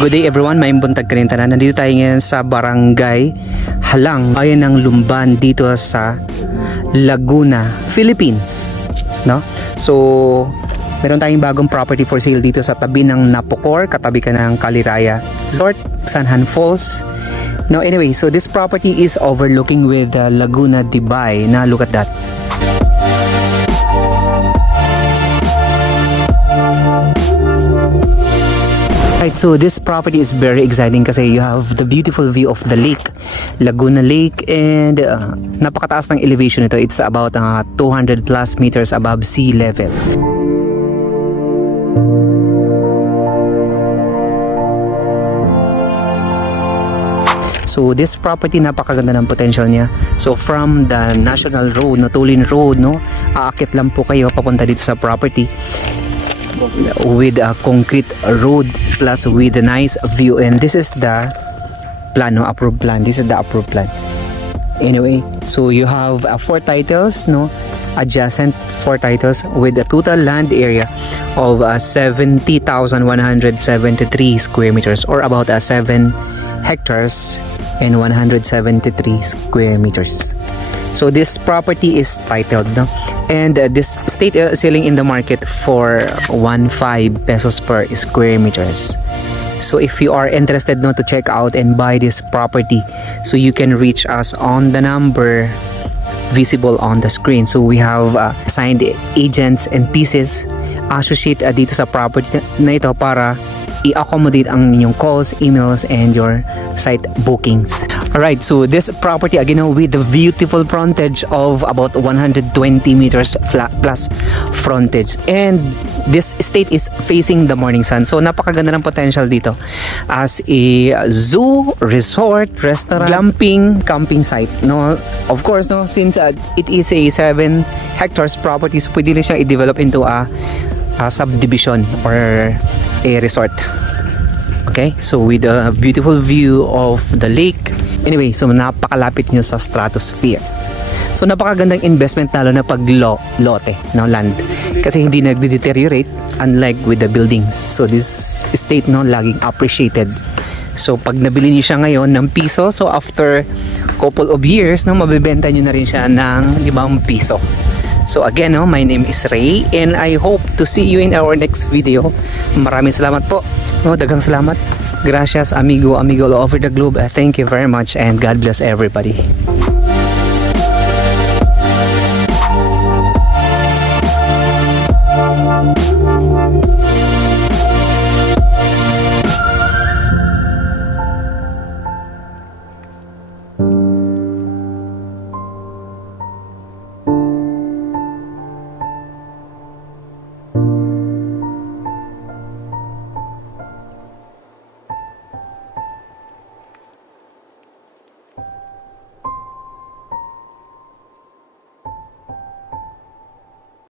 Good day everyone, may buntag ka rin tanan. Nandito tayo ngayon sa Barangay Halang, bayan ng Lumban, dito sa Laguna, Philippines, no? So, meron tayong bagong property for sale dito sa tabi ng Napocor, katabi ka ng Kaliraya Lord, Sanhan Falls. No, anyway, so this property is overlooking with Laguna Dibay. Na look at that. Right, so this property is very exciting kasi you have the beautiful view of the lake, Laguna Lake, and napakataas ng elevation ito. It's about 200 plus meters above sea level. So this property, napakaganda ng potential niya. So from the National Road, Tulin Road, no, aakit lang po kayo papunta dito sa property with a concrete road plus with a nice view, and this is the plan, no, approved plan. This is the approved plan. Anyway, so you have 4 titles, no, adjacent 4 titles with a total land area of 70,173 square meters, or about 7 hectares and 173 square meters. So this property is titled, no, and this state selling in the market for 15 pesos per square meters. So if you are interested, no, to check out and buy this property, so you can reach us on the number visible on the screen. So we have assigned agents and pieces associate dito sa property na ito para i-accommodate ang inyong calls, emails, and your site bookings. Alright, so this property again, with the beautiful frontage of about 120 meters plus frontage, and this estate is facing the morning sun. So napakaganda ng potential dito as a zoo, resort, restaurant, glamping, camping site, no. Of course, no, since it is a 7 hectares properties, pwede rin siyang i-develop into a subdivision or a resort. Okay, so with a beautiful view of the lake. Anyway, so napakalapit nyo sa stratosphere. So napakagandang investment, lalo na pag lote, no, land, kasi hindi nagde-deteriorate unlike with the buildings. So this estate, no, laging appreciated. So pag nabili niyo siya ngayon ng piso, so after couple of years, no, mabebenta niyo na rin siya ng 5 piso. So again, no, my name is Ray, and I hope to see you in our next video. Maraming salamat po, no, daghang salamat. Gracias amigo all over the globe. Thank you very much, and God bless everybody.